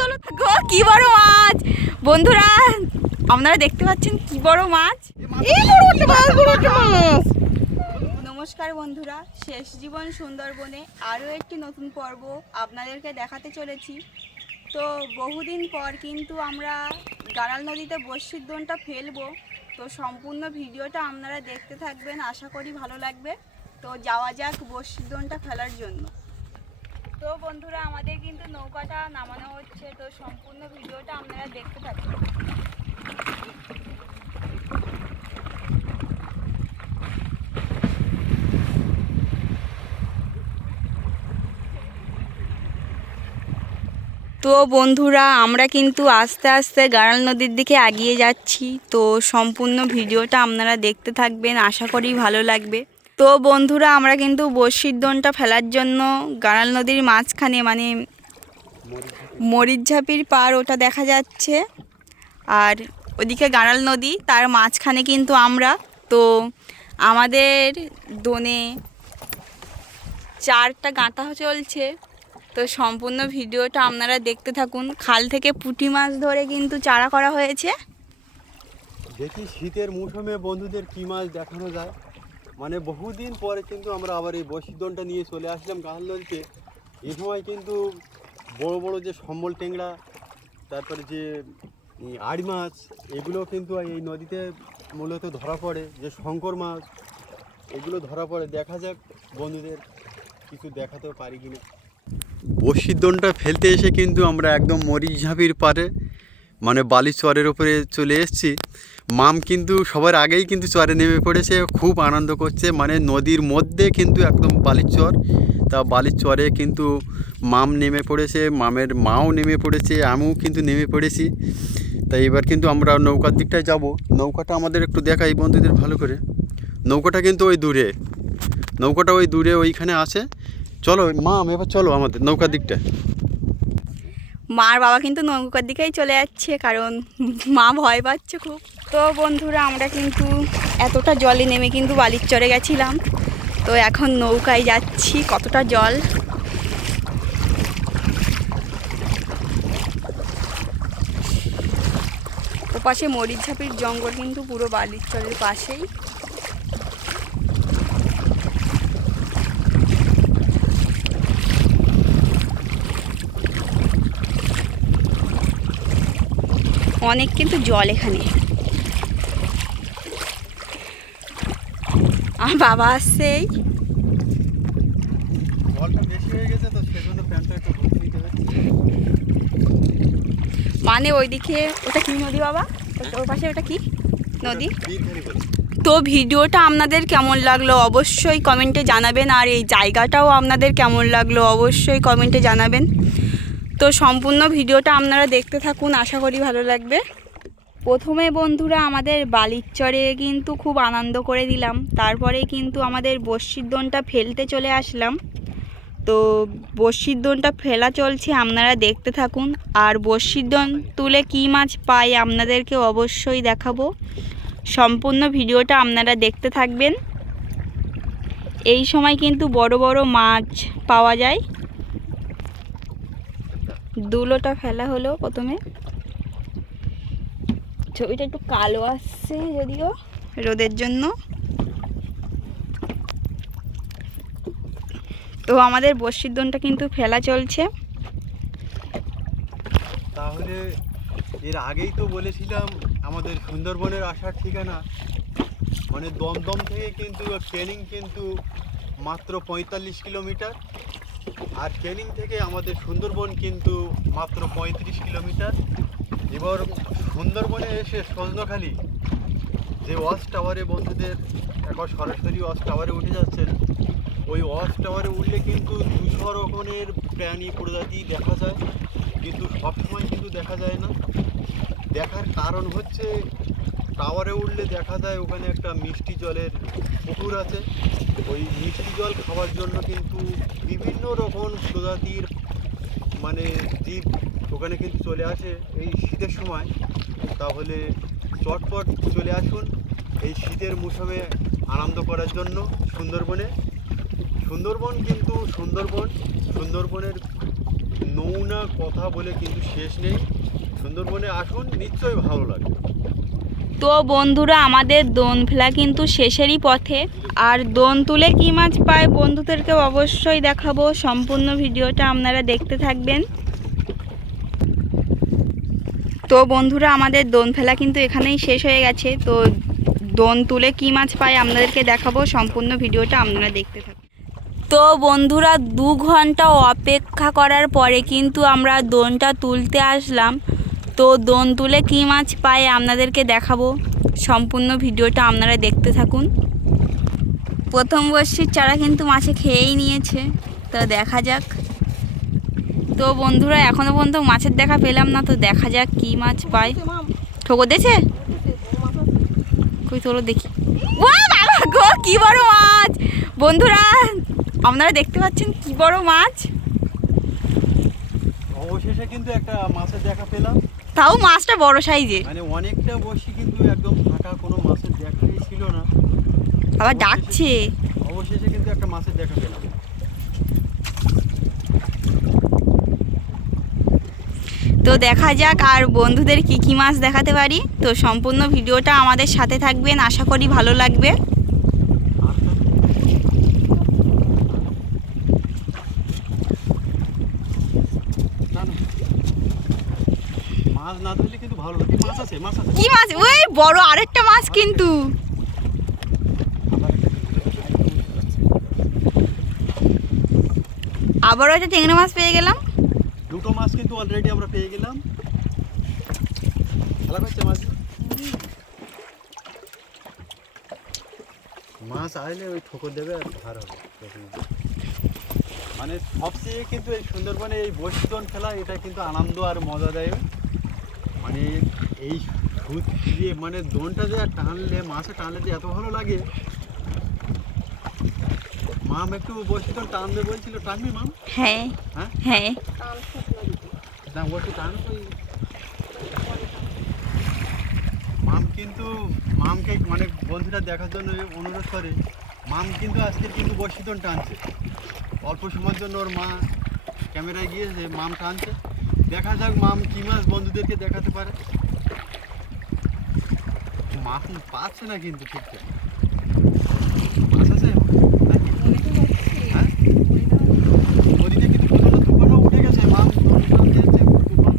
তোলো গো কি বড় মাছ? বন্ধুরা আপনারা দেখতে পাচ্ছেন কি বড় মাছ। নমস্কার বন্ধুরা শেষ জীবন সুন্দরবনে আরও একটি নতুন পর্ব আপনাদেরকে দেখাতে চলেছি। তো বহুদিন পর কিন্তু আমরা গাড়াল নদীতে বর্ষির দোনটা ফেলব। তো সম্পূর্ণ ভিডিওটা আপনারা দেখতে থাকবেন আশা করি ভালো লাগবে। তো যাওয়া যাক বর্ষির দোনটা ফেলার জন্য। তো বন্ধুরা, আমাদের কিন্তু নৌকাটা নামানো হচ্ছে। তো সম্পূর্ণ ভিডিওটা আপনারা দেখতে থাকবেন তো বন্ধুরা, আমরা কিন্তু আস্তে আস্তে গাড়াল নদীর দিকে এগিয়ে যাচ্ছি। তো সম্পূর্ণ ভিডিওটা আপনারা দেখতে থাকবেন। আশা করি ভালো লাগবে। তো বন্ধুরা, আমরা কিন্তু বর্ষির দোনটা ফেলার জন্য গাড়াল নদীর মাঝখানে মানে মরিচঝাপির পার ওটা দেখা যাচ্ছে। আর ওদিকে গাড়াল নদী, তার মাঝখানে কিন্তু আমরা। তো আমাদের দোনে চারটা গাঁথা চলছে। তো সম্পূর্ণ ভিডিওটা আপনারা দেখতে থাকুন। খাল থেকে পুঁটি মাছ ধরে কিন্তু চারা করা হয়েছে। দেখি শীতের মৌসুমে বন্ধুদের কী মাছ দেখানো যায়। মানে বহুদিন পরে কিন্তু আমরা আবার এই বসিদনটা নিয়ে চলে আসলাম গাহাল নদীতে এই সময় কিন্তু বড় বড় যে সম্বল টেংরা তারপরে যে আড়ি মাছ এগুলো কিন্তু এই নদীতে মূলত ধরা পড়ে। যে শঙ্কর মাছ, এগুলো ধরা পড়ে। দেখা যাক বন্ধুদের কিছু দেখাতেও পারি কিনা। বসির দনটা ফেলতে এসে কিন্তু আমরা একদম মরিচ ঝাঁপির পারে মানে বালি চরের উপরে চলে এসেছি। মাম কিন্তু সবার আগেই কিন্তু চরে নেমে পড়েছে, খুব আনন্দ করছে। মানে নদীর মধ্যে কিন্তু একদম বালির চর। তা বালির চরে কিন্তু মাম নেমে পড়েছে, মামের মাও নেমে পড়েছে, আমিও কিন্তু নেমে পড়েছি। তাই এবার কিন্তু আমরা নৌকার দিকটায় যাব। নৌকাটা আমাদের একটু দেখাই বন্ধুদের ভালো করে। নৌকাটা কিন্তু ওই দূরে। নৌকাটা ওই দূরে ওইখানে আছে। চলো, মাম, এবার চলো আমাদের নৌকার দিকটা মার বাবা কিন্তু নৌকার দিকেই চলে যাচ্ছে, কারণ মা ভয় পাচ্ছে খুব। তো বন্ধুরা, আমরা কিন্তু এতটা জলে নেমে কিন্তু বালির চরে গেছিলাম। তো এখন নৌকায় যাচ্ছি, কতটা জল? ওপাশে মরিচঝাপির জঙ্গল কিন্তু পুরো বালির চরের পাশেই। অনেক কিন্তু জল এখানে। আমার বাবা আসছে এই। হয়ে মানে ওইদিকে ওটা কি নদী বাবা? ওটা- ওর পাশে ওটা কি? নদী। তো ভিডিওটা আপনাদের কেমন লাগল অবশ্যই কমেন্টে জানাবেন আর এই জায়গাটাও আপনাদের কেমন লাগল অবশ্যই কমেন্টে জানাবেন। তো সম্পূর্ণ ভিডিওটা আপনারা দেখতে থাকুন, আশা করি ভালো লাগবে। প্রথমে বন্ধুরা আমাদের বালির চরে কিন্তু খুব আনন্দ করে দিলাম। তারপরে কিন্তু আমাদের বর্ষির দোনটা ফেলতে চলে আসলাম। তো বর্ষির দোনটা ফেলা চলছে, আপনারা দেখতে থাকুন। আর বর্ষির দোন তুলে কী মাছ পাই আপনাদেরকে অবশ্যই দেখাবো। সম্পূর্ণ ভিডিওটা আপনারা দেখতে থাকবেন। এই সময় কিন্তু বড় বড় মাছ পাওয়া যায়। দুলোটা ফেলা হলো প্রথমে। ছবিটা একটু কালো আসছে যদিও রোদের জন্য। তো আমাদের বর্ষির দোনটা কিন্তু ফেলা চলছে। তাহলে এর আগেই তো বলেছিলাম, আমাদের সুন্দরবনের আসার ঠিকানা। মানে দমদম থেকে কিন্তু ট্রেনিং কিন্তু মাত্র পঁয়তাল্লিশ কিলোমিটার। আর ট্রেনিং থেকে আমাদের সুন্দরবন কিন্তু মাত্র পঁয়ত্রিশ কিলোমিটার। এবার সুন্দরবনে এসে সজনখালি, যে ওয়াচ টাওয়ারে বন্ধুদের, এখন সরাসরি ওয়াচ টাওয়ারে উঠে যাচ্ছেন, ওই ওয়াচ টাওয়ারে উঠলে কিন্তু দুশো রকমের প্রাণী প্রজাতি দেখা যায়, কিন্তু সবসময় কিন্তু দেখা যায় না। দেখার কারণ হচ্ছে, টাওয়ারে উঠলে দেখা যায় ওখানে একটা মিষ্টি জলের পুকুর আছে। ওই মিষ্টি জল খাওয়ার জন্য কিন্তু বিভিন্ন রকম প্রজাতির মানে জীব ওখানে কিন্তু চলে আসে এই শীতের সময়। তাহলে চটপট চলে আসুন এই শীতের মৌসুমে আনন্দ করার জন্য সুন্দরবনে। সুন্দরবন কিন্তু সুন্দরবন, সুন্দরবনের নৌনা কথা বলে কিন্তু শেষ নেই। সুন্দরবনে আসুন, নিশ্চয়ই ভালো লাগবে। তো বন্ধুরা, আমাদের দোন ফেলা কিন্তু শেষেরই পথে। আর দোন তুলে কী মাছ পায় বন্ধুদেরকে অবশ্যই দেখাবো। সম্পূর্ণ ভিডিওটা আপনারা দেখতে থাকবেন। তো বন্ধুরা, আমাদের দোন ফেলা কিন্তু এখানেই শেষ হয়ে গেছে। তো দোন তুলে কী মাছ পায় আপনাদেরকে দেখাবো। সম্পূর্ণ ভিডিওটা আপনারা দেখতে থাকুন তো বন্ধুরা, দু ঘণ্টা অপেক্ষা করার পরে কিন্তু আমরা দোনটা তুলতে আসলাম। তো দোন তুলে কী মাছ পায় আপনাদেরকে দেখাবো। সম্পূর্ণ ভিডিওটা আপনারা দেখতে থাকুন। প্রথম বর্ষির চারা কিন্তু মাছে খেয়েই নিয়েছে। তো দেখা যাক। তো বন্ধুরা এখনও পর্যন্ত মাছের দেখা পেলাম না, তো দেখা যাক কী মাছ পায়। ঠোকর দিয়েছে? তোলো দেখি। কি বড় মাছ! বন্ধুরা, আপনারা দেখতে পাচ্ছেন কি বড় মাছ? অবশেষে কিন্তু একটা মাছের দেখা পেলাম। তাও মাছটা বড় সাইজের। মানে অনেকটা বসি কিন্তু একদম ফাঁকা কোনো মাছের দেখাই ছিল না। আবার ডাকছে। অবশেষে কিন্তু একটা মাছের দেখা পেলাম। তো দেখা যাক আর বন্ধুদের কি কি মাছ দেখাতে পারি। তো সম্পূর্ণ ভিডিওটা আমাদের সাথে থাকবেন। আশা করি ভালো লাগবে আর তো- না, না। মাছ না ধরলে কিন্তু ভালো লাগে। মাছ আছে মাছ আছে। কি মাছ? ওই বড় আরেকটা মাছ কিন্তু। আবার একটা আবারও একটা টেংরা মাছ পেয়ে গেলাম। দুটো মাছ কিন্তু অলরেডি আমরা পেয়ে গেলাম। খেলা করছে মাছ? মাছ আইলে ওই ঠোকর দেবে আর ধার হবে মানে সবচেয়ে কিন্তু এই সুন্দরবনে এই বসিদন খেলা এটা কিন্তু আনন্দ আর মজাদায়ক মানে এই সুত দিয়ে মানে দোনটা যে টানলে মাছে টানলে যে এত ভালো লাগে? মাম একটু বসিদন টানবে বলছিল টানবি মাম? হ্যাঁ হ্যাঁ? হ্যাঁ। না ও একটু টান মাম কিন্তু মামকে মানে বন্ধুরা দেখার জন্য অনুরোধ করে মাম কিন্তু আজকে কিন্তু বসিতন টানছে। অল্প সময়ের জন্য ওর মা ক্যামেরায় গিয়েছে মাম টানছে। দেখা যাক মাম কি মাছ বন্ধুদেরকে দেখাতে পারে। মাম পাচ্ছে না কিন্তু ঠিকঠাক। মাছ আছে? হ্যাঁ? নদীতে কিন্তু তুফানও তুফানও উঠে গেছে। মাম মাছ মাছ মাছ।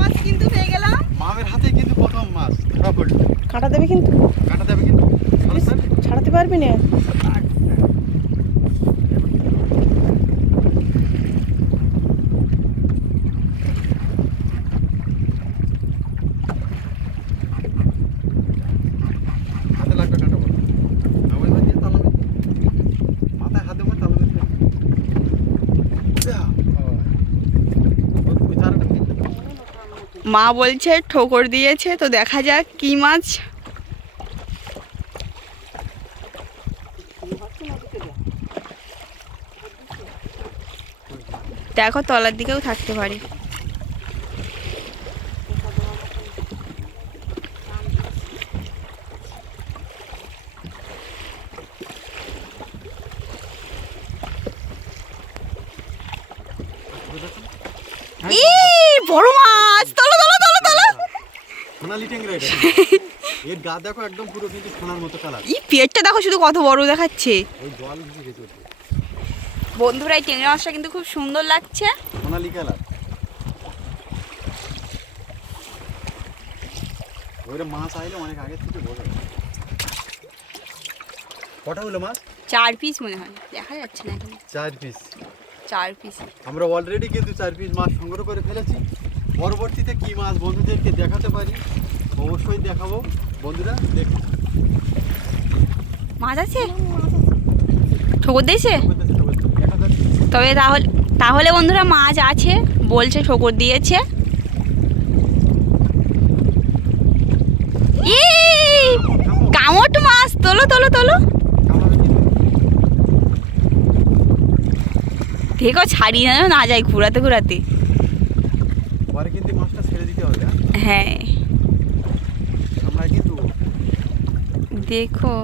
মাছ। কিন্তু মামের হাতে কিন্তু প্রথম মাছ। ধরা পড়ল। কাটা দেবে কিন্তু। কাটা দেবে কিন্তু। ছাড়াতে পারবি না হাতে লাগবে কাটা বলো আমার ভাই দিয়ে তালা মেরে মাথায় হাতে মার তালা মেরে যা ওই চারাটা ফেলে দে। মা বলছে ঠোকর দিয়েছে তো দেখা যাক কি মাছ। দেখো তলার দিকেও থাকতে পারে ই বড় মাছ তলো তলো তলো তলো সোনালি ট্যাংরা এটা। এর গা দেখো একদম পুরো কিন্তু সোনার মতো কালার ই পেটটা দেখো শুধু কত বড় দেখাচ্ছে। ওই জল ভেসে গেছে বন্ধুরা এই টেংরা মাছটা কিন্তু খুব সুন্দর লাগছে। সোনালি কালার ওইটা মাছ আইলে অনেক আগে থেকে যায়। কটা হলো মাছ? চার পিস মনে হয়। দেখা যাচ্ছে না এখানে। চার পিস চার পিস আমরা অলরেডি কিন্তু চার পিস মাছ সংগ্রহ করে ফেলেছি। পরবর্তীতে কি মাছ বন্ধুদেরকে দেখাতে পারি? অবশ্যই দেখাবো বন্ধুরা দেখুন মাছ আছে ঠোকর দিয়েছে। দেখা। তবে তাহলে তাহলে বন্ধুরা মাছ আছে বলছে ঠোকর দিয়েছে ই কামট মাছ তোলো তোলো তোলো। দেখো ছাড়িয়ে না যায় ঘুরাতে ঘুরাতে পরে কিন্তু মাছটা ছেড়ে দিতে হবে হ্যাঁ? হ্যাঁ আমরা কিন্তু দেখো।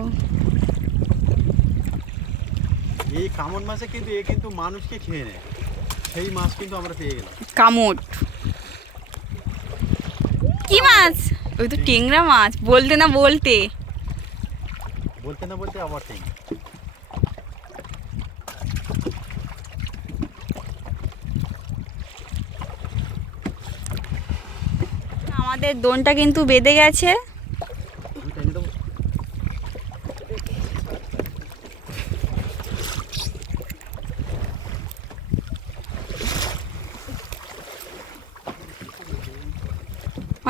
এই কামন মাছে কিন্তু এ কিন্তু মানুষকে খেয়ে নেয়। সেই মাছ কিন্তু আমরা পেয়ে গেলাম। কামট কি মাছ? ওই তো টেংরা মাছ। বলতে না বলতে। বলতে না বলতে আবার ঠিক আমাদের দোনটা কিন্তু বেঁধে গেছে আমি টেনে দেবো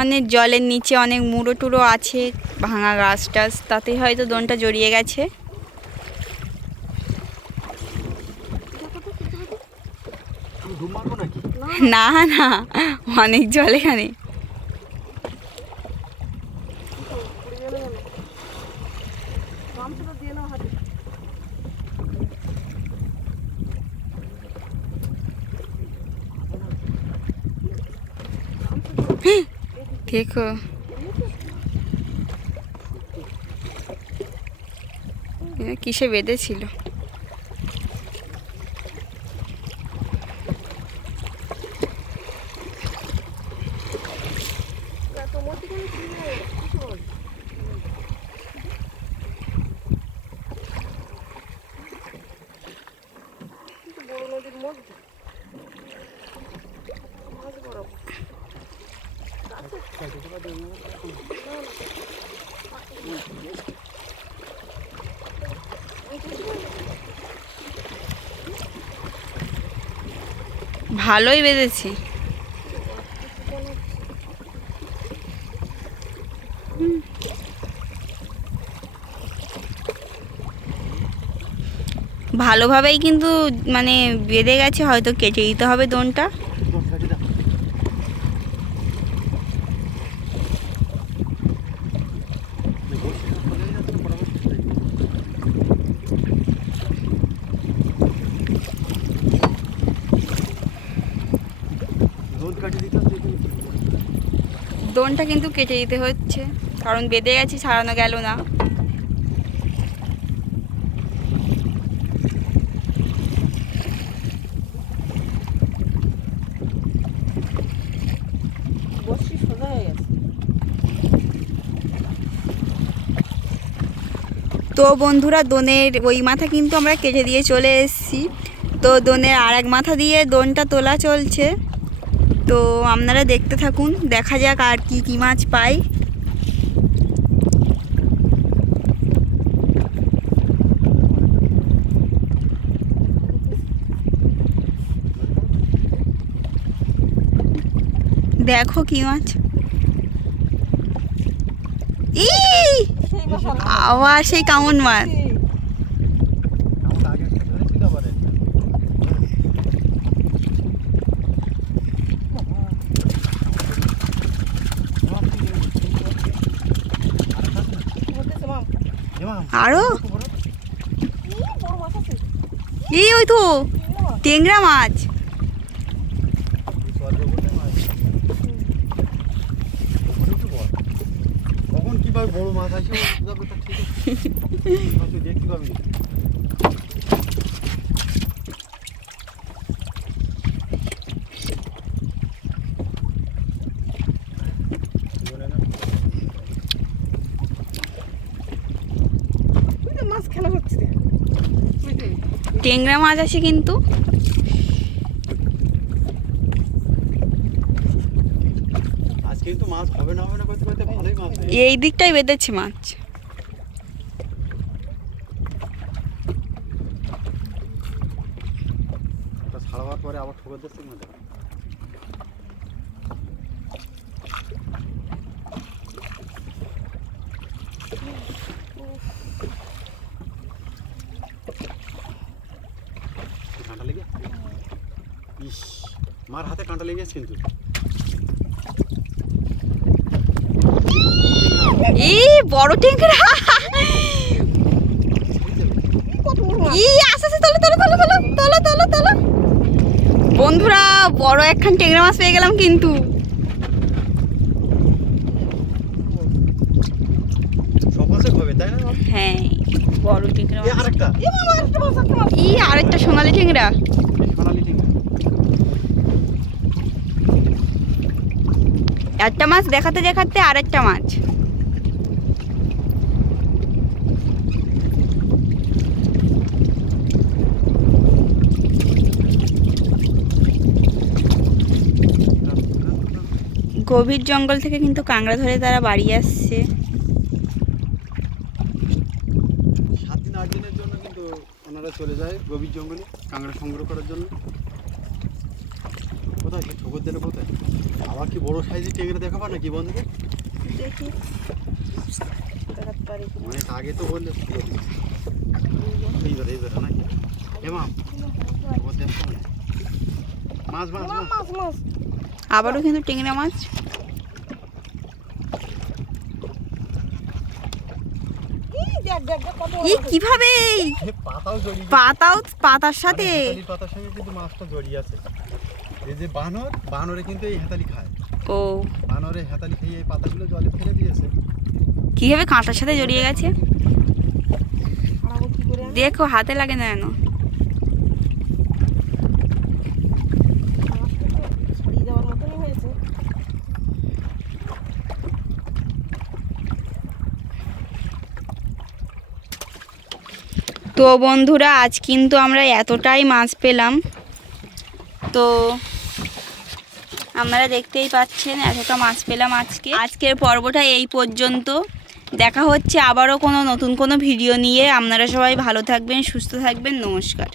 অনেক জলের নিচে অনেক মুড়ো টুড়ো আছে, ভাঙা গাছ টাছ তাতে হয়তো দোনটা জড়িয়ে গেছে। না না, অনেক জল এখানে। হাতে দেখো। কিসে বেঁধেছিল? বড় মধ্যে মাছ ভালোই বেঁধেছি। ভালোভাবেই কিন্তু মানে বেঁধে গেছে হয়তো কেটে দিতে হবে দোনটা দশ কাঠি দাও। এই বড়শিটা চলে যাচ্ছে না, বরাবর চলে যাচ্ছে। দোন কাটি দিতে হবে, দেখুন। দোনটা কিন্তু কেটে দিতে হচ্ছে। কারণ বেঁধে গেছে ছাড়ানো গেল না। তো বন্ধুরা দোনের ওই মাথা কিন্তু আমরা কেটে দিয়ে চলে এসেছি। তো দোনের আর এক মাথা দিয়ে দোনটা তোলা চলছে। তো আপনারা দেখতে থাকুন দেখা যাক আর কি কী মাছ পাই। দেখো কি মাছ। আবার সেই কামন মাছ আমার আগে একটা ধরেছিল আবার একটা। বলতেছে মাম এমা, আরও? এই ওই তো টেংরা মাছ। বড়। কখন কীভাবে বড় মাছ আছে। দেখতে পাবি না। ধরে না। তুই তো মাছ খেলা করছিস রে বুঝলি টেংরা মাছ আছে কিন্তু। এই দিকটাই বেঁধেছি মাছ। ছাড়াবার পরে আবার ঠোকর দিচ্ছে না দেখো কাঁটা লেগে ইস লেগে গেছে কিন্তু এই বড় ই আস্তে আস্তে তোলো তোলো তোলো তোলো তোলো তোলো তোলো। বন্ধুরা বড় একখান টেংরা মাছ পেয়ে গেলাম কিন্তু। হ্যাঁ বড় একটা মাছ। ই আরেকটা সোনালি টিংরা এই সোনালি টিঙ্গা একটা মাছ দেখাতে দেখাতে আরেকটা মাছ। গভীর জঙ্গল থেকে কিন্তু কাঁকড়া ধরে তারা বাড়ি আসছে। সাত দিন আট দিনের জন্য কিন্তু ওনারা চলে যায় গভীর জঙ্গলে কাঁকড়া সংগ্রহ করার জন্য কোথায় কি ঠোকর দিলে কোথায় আবার কি বড় সাইজের টেংরা দেখাবা নাকি বন্ধুকে? দেখি। অনেক আগে তো বললে এইবার এইবার নাকি? ঠোকর মাছ মাছ মাছ। মাছ আবারও কিন্তু টেংরা মাছ। এই। কীভাবে? পাতাও পাতাও পাতার সাথে। মানে পাতার সঙ্গে কিন্তু মাছটা জড়িয়ে আছে। এই যে বানর বানরে কিন্তু এই হেতালি খায়। ও। বানরে হেতালি খেয়ে এই পাতাগুলো জলে ফেলে দিয়েছে। কীভাবে কাঁটার সাথে জড়িয়ে গেছে? দেখো হাতে লাগে না কেন? তো বন্ধুরা আজ কিন্তু আমরা এতটাই মাছ পেলাম। তো আপনারা দেখতেই পাচ্ছেন এতটা মাছ পেলাম আজকে। আজকের পর্বটা এই পর্যন্ত। দেখা হচ্ছে আবারও কোনো নতুন কোনো ভিডিও নিয়ে। আপনারা সবাই ভালো থাকবেন, সুস্থ থাকবেন, নমস্কার।